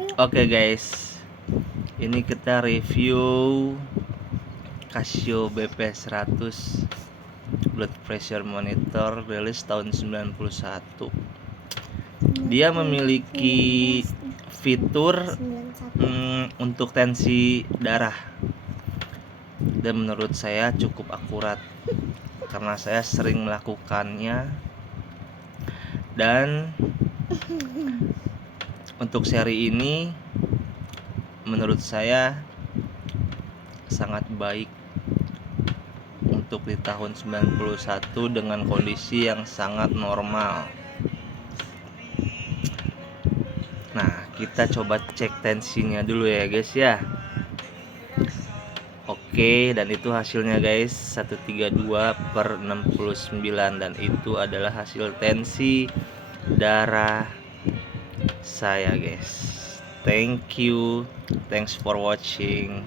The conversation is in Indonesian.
Oke guys, ini kita review Casio BP 100 blood pressure monitor rilis tahun 91. Dia memiliki fitur untuk tensi darah, dan menurut saya cukup akurat karena saya sering melakukannya. Dan untuk seri ini menurut saya sangat baik untuk di tahun 91 dengan kondisi yang sangat normal. Nah, kita coba cek tensinya dulu ya guys ya. Oke, dan itu hasilnya guys, 132/69, dan itu adalah hasil tensi darah saya guys. Thank you, thanks for watching.